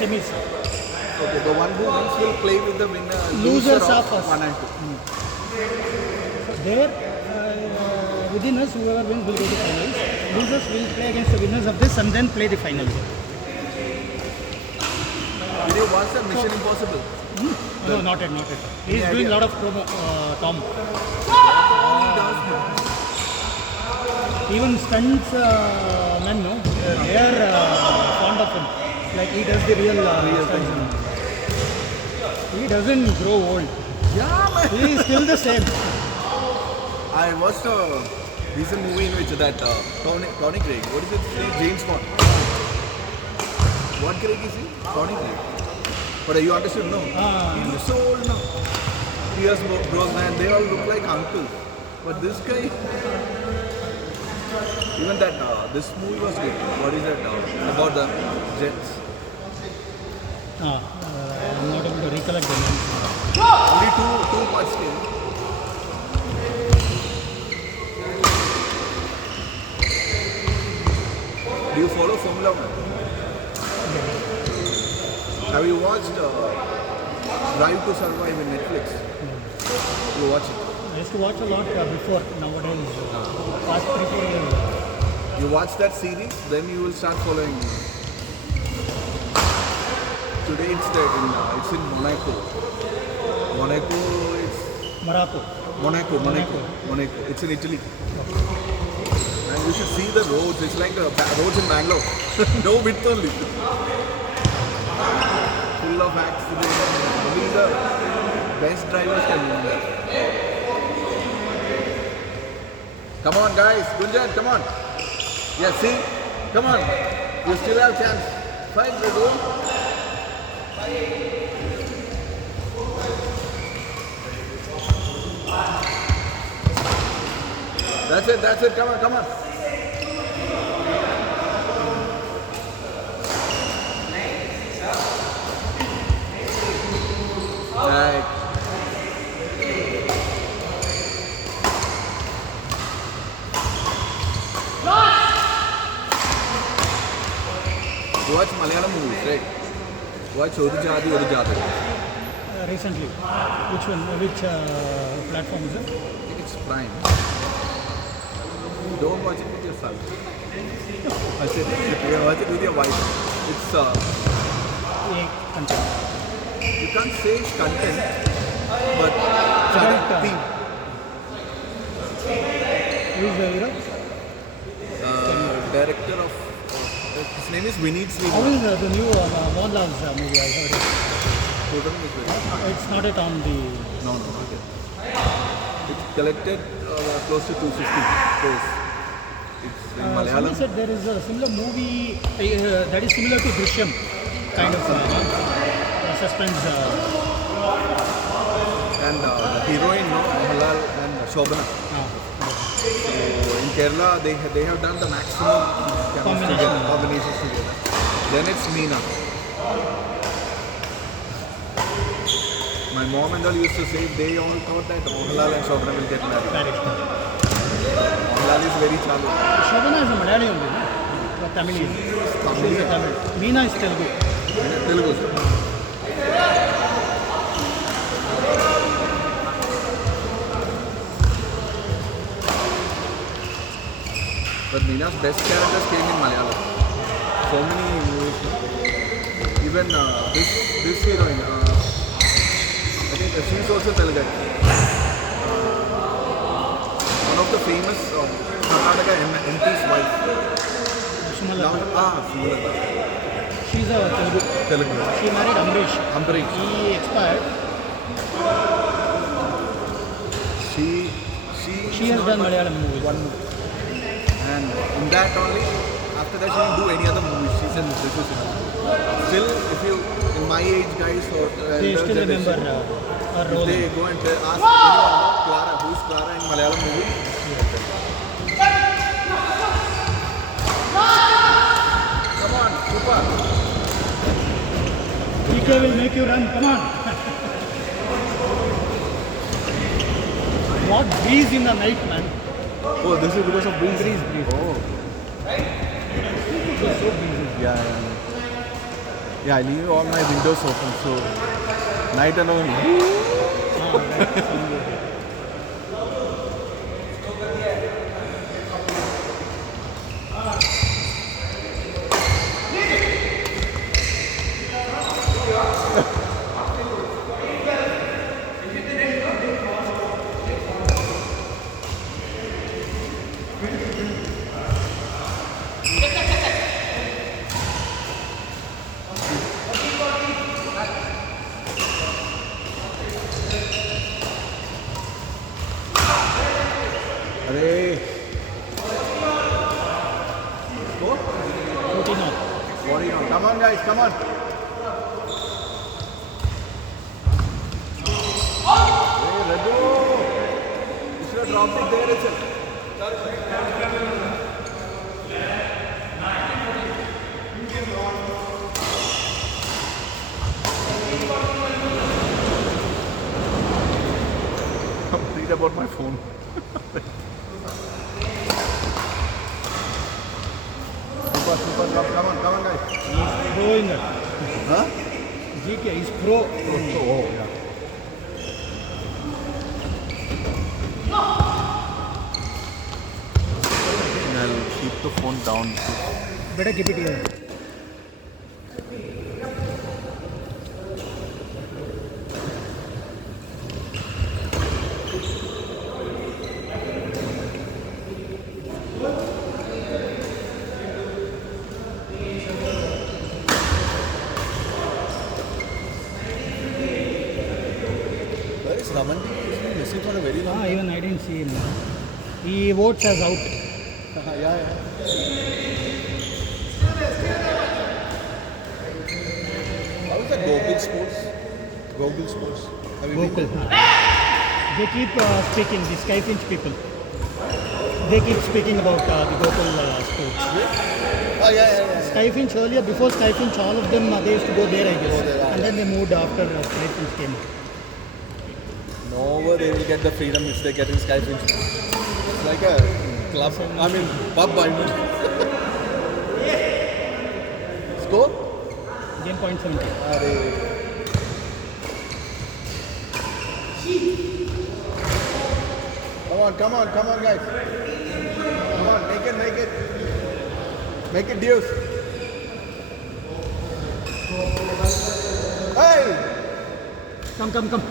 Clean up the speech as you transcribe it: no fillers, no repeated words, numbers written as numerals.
semis. Okay, the one who wins will play with the winner. Losers loser of us. 1 and 2. So there, within us, whoever wins will go to finals. Losers will play against the winners of this and then play the finals. Did you watch the Mission Impossible? No, not yet, not yet. He's doing a lot of promo, Tom. He does. Even stunts men, no, they are fond of him. Like he does the real stunts. He doesn't grow old. Yeah, man. He is still the same. I watched a recent movie in which that Tony Craig. What is it? James Bond. What Craig is he? Tony Craig. But you understood, no? He looks so old now. Pierce Brosnan, they all look like uncles. But this guy, even that, this movie was good. What is that about the Jets? I'm not able to recollect the names. Only two parts came. Do you follow Formula 1? Have you watched Drive to Survive in Netflix? You watch it? I used to watch a lot before. Nowadays, past 3-4 years. You watch that series, then you will start following. Today it's in Monaco. Monaco. It's in Italy. And you should see the roads. It's like the roads in Bangalore. No width only. Full of accidents. Only the best drivers can win that. Come on, guys. Gunjan, come on. Yeah, see? Come on. You still have chance. Fight, Raghu. That's it. Come on. Right. You watch Malayalam movies, right? Watch Oru Jadi, Oru Jatha. Recently. Which one? Which platform is it? I think it's Prime. Don't watch it with your son. Watch it with your wife. It's Content. you can't say it's content, but About, theme. Who is the hero? Director of his name is Vineet How Srinivasan. is the new Mohanlal's movie? I heard it. Totally is very- It's not yet on the. No, not yet. It's collected close to 250 crores. It's in Somebody Malayalam. said there is a similar movie that is similar to Drishyam, kind of suspense. And the heroine, no, Mohanlal and Shobana. So in Kerala, they have done the maximum combinations together. Then it's Meena. My mom and all used to say they all thought that Mohanlal and Shobana will get married. Mohanlal is very charming. Shobana is a Malayali only, no? But Tamil. She is a Tamil. Meena is Telugu. Telugu. But Meena's best characters came in Malayalam. So many movies. Even this heroine, I think she's also Telugu. One of the famous Karnataka MP's wife. Sumalata. Sumalata. She is a Telugu. She married Amrish. Amrish. He expired. She has done Malayalam movies. One movie. And in that only, after that she didn't do any other movies. She said this is enough. Still, if you, in my age guys or They still remember her if role. they go and ask anyone, Clara, who's Clara in Malayalam movie? Come on, super. PK will make you run. Come on. What breeze in the night, man. Oh, this is because of breeze. Breeze. Oh. It was so breezy. Yeah. Yeah, I leave all my windows open, so night alone. That sounds good. Arey. Go. 14 off. 40 on. Come on, guys, come on. Hey, Radu. You should have dropped it there itself. I'm worried about my phone. Super, come on, guys. He's pro in that. Huh? GK is pro. Oh, yeah. I'll keep the phone down. Better keep it here. Where is Raman? He's been missing for a very long time. Even I didn't see him. He votes as out. Yeah. How is that Gokul Sports? Gokul Sports. Have you been Gokul. there? They keep speaking, the Skyfinch people. They keep speaking about the Gokul sports. Oh, yeah. Skyfinch earlier, before Skyfinch, all of them they used to go there, I guess. Go there, And then they moved after Skyfinch came. Nowhere they will get the freedom which they get in Skyfinch. It's like a club. I mean, pub, I mean. Score? Game point 70. Come on, guys. Come on, make it. Make it deuce. Hey! Come.